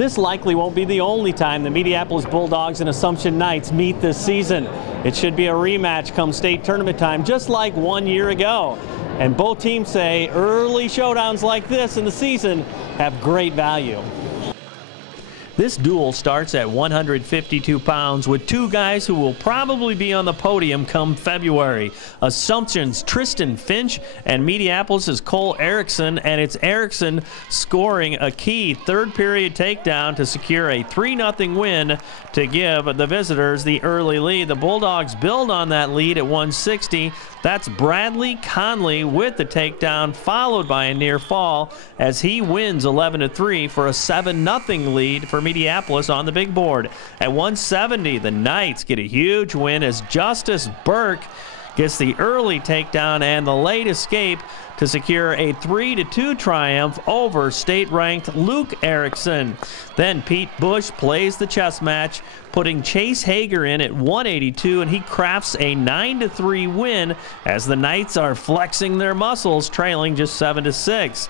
This likely won't be the only time the Mediapolis Bulldogs and Assumption Knights meet this season. It should be a rematch come state tournament time, just like 1 year ago. And both teams say early showdowns like this in the season have great value. This duel starts at 152 pounds with two guys who will probably be on the podium come February. Assumption's Tristan Finch and Mediapolis' Cole Erickson, and it's Erickson scoring a key third period takedown to secure a 3-0 win to give the visitors the early lead. The Bulldogs build on that lead at 160. That's Bradley Conley with the takedown, followed by a near fall as he wins 11-3 for a 7-0 lead for Mediapolis on the big board. At 170, the Knights get a huge win as Justice Burke gets the early takedown and the late escape to secure a 3-2 triumph over state-ranked Luke Erickson. Then Pete Bush plays the chess match, putting Chase Hager in at 182, and he crafts a 9-3 win as the Knights are flexing their muscles, trailing just 7-6.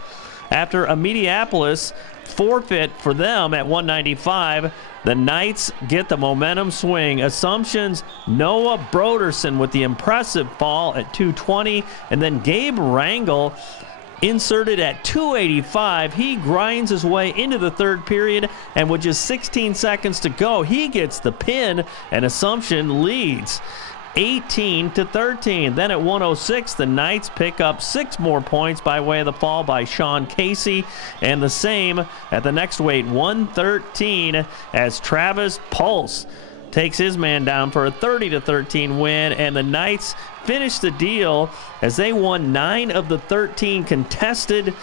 After a Mediapolis forfeit for them at 195, the Knights get the momentum swing. Assumption's Noah Broderson with the impressive fall at 220, and then Gabe Rangel inserted at 285. He grinds his way into the third period, and with just 16 seconds to go, he gets the pin, and Assumption leads 18-13. Then at 106, the Knights pick up 6 more points by way of the fall by Sean Casey, and the same at the next weight, 113, as Travis Pulse takes his man down for a 30-13 win, and the Knights finish the deal as they won 9 of the 13 contested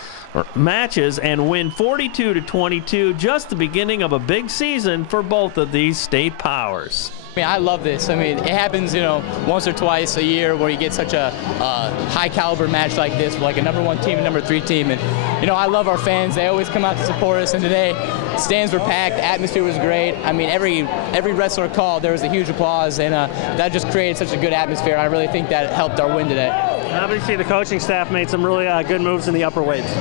matches and win 42-22, just the beginning of a big season for both of these state powers. I mean, I love this. I mean, it happens, you know, once or twice a year where you get such a high caliber match like this, like a #1 team and #3 team. And, you know, I love our fans. They always come out to support us. And today, stands were packed. The atmosphere was great. I mean, every wrestler called, there was a huge applause. And that just created such a good atmosphere. I really think that helped our win today. Obviously, the coaching staff made some really good moves in the upper weights.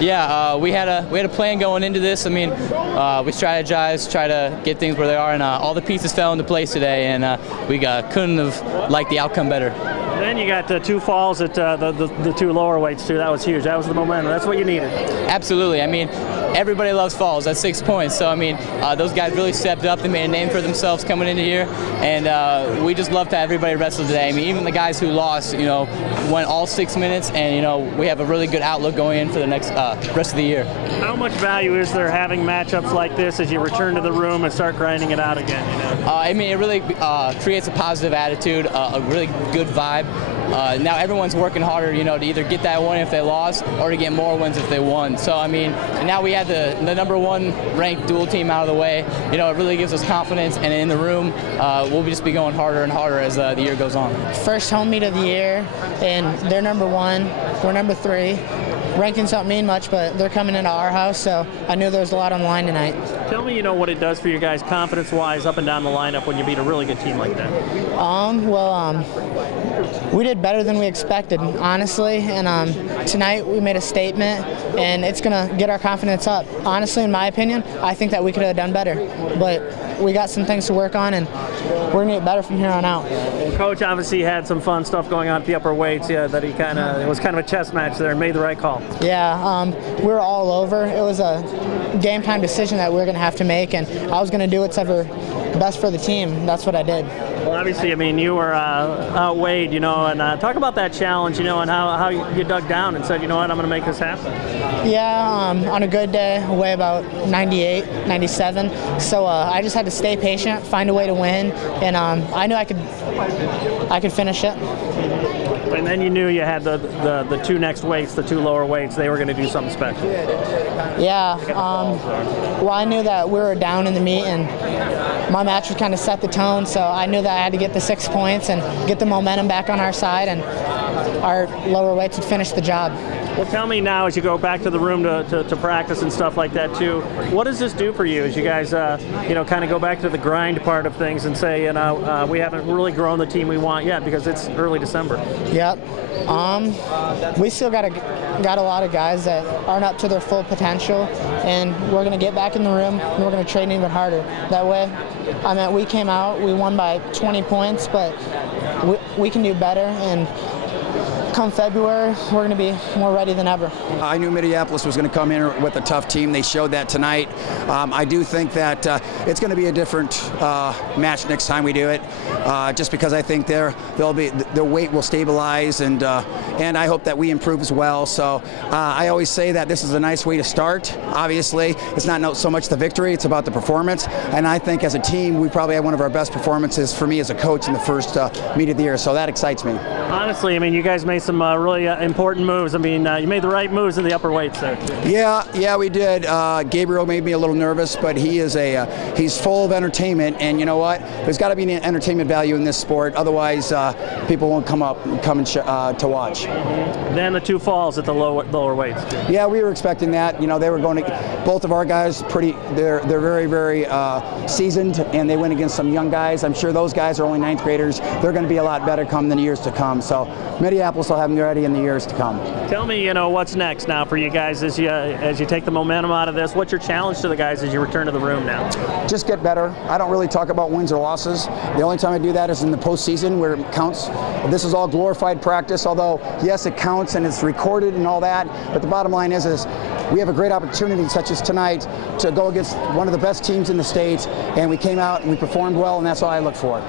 Yeah, we had a plan going into this. I mean, we strategized, try to get things where they are, and all the pieces fell into place today, and we couldn't have liked the outcome better. And then you got 2 falls at the 2 lower weights too. That was huge. That was the momentum. That's what you needed. Absolutely. I mean, everybody loves falls. That's 6 points. So I mean, those guys really stepped up. They made a name for themselves coming into here, and we just love to have everybody wrestle today. I mean, even the guys who lost, you know, went all 6 minutes, and you know, we have a really good outlook going in for the next rest of the year. How much value is there having matchups like this as you return to the room and start grinding it out again? You know? I mean, it really creates a positive attitude, a really good vibe. Now everyone's working harder, you know, to either get that win if they lost or to get more wins if they won. So I mean, now we have the #1 ranked dual team out of the way. You know, it really gives us confidence, and in the room, we'll just be going harder and harder as the year goes on. First home meet of the year, and they're #1, we're #3. Rankings don't mean much, but they're coming into our house, so I knew there was a lot on the line tonight. Tell me, you know, what it does for you guys confidence-wise up and down the lineup when you beat a really good team like that. We did better than we expected, honestly, and tonight we made a statement, and it's going to get our confidence up. Honestly, in my opinion, I think that we could have done better, but we got some things to work on, and we're going to get better from here on out. Well, Coach obviously had some fun stuff going on at the upper weights, that he it was kind of a chess match there and made the right call. Yeah, we were all over. It was a game time decision that we were going to have to make, and I was going to do whatever best for the team. That's what I did. Well, obviously, I mean, you were outweighed, you know, and talk about that challenge, you know, and how you dug down and said, you know what, I'm going to make this happen. Yeah, on a good day, I weigh about 98, 97. So I just had to stay patient, find a way to win, and I knew I could finish it. And then you knew you had the 2 next weights, the 2 lower weights. They were going to do something special. Yeah. Well, I knew that we were down in the meet, and my match would kind of set the tone. So I knew that I had to get the 6 points and get the momentum back on our side, and our lower weights would finish the job. Well, tell me now, as you go back to the room to practice and stuff like that too, what does this do for you as you guys, kind of go back to the grind part of things and say, we haven't really grown the team we want yet because it's early December? Yep. We still got a lot of guys that aren't up to their full potential, and we're going to get back in the room and we're going to train even harder. That way, we came out, we won by 20 points, but we can do better, and come February, we're going to be more ready than ever. I knew Mediapolis was going to come in with a tough team. They showed that tonight. I do think that it's going to be a different match next time we do it, just because I think their weight will stabilize, and I hope that we improve as well. So I always say that this is a nice way to start. Obviously, it's not so much the victory, it's about the performance, and I think as a team, we probably had one of our best performances for me as a coach in the first meet of the year, so that excites me. Honestly, you guys made some really important moves. You made the right moves in the upper weights there. Yeah, we did. Gabriel made me a little nervous, but he's full of entertainment, and you know what? There's got to be an entertainment value in this sport. Otherwise, people won't come and to watch. Then the two falls at the lower weights. Yeah, we were expecting that. They were going to. Both of our guys, they're very, very seasoned, and they went against some young guys. I'm sure those guys are only 9th graders. They're going to be a lot better come the years to come. So Mediapolis will have them ready in the years to come. Tell me, what's next now for you guys as you take the momentum out of this? What's your challenge to the guys as you return to the room now? Just get better. I don't really talk about wins or losses. The only time I do that is in the postseason where it counts. This is all glorified practice, although yes, it counts and it's recorded and all that. But the bottom line is we have a great opportunity, such as tonight, to go against one of the best teams in the state, and we came out and we performed well, and that's all I look for.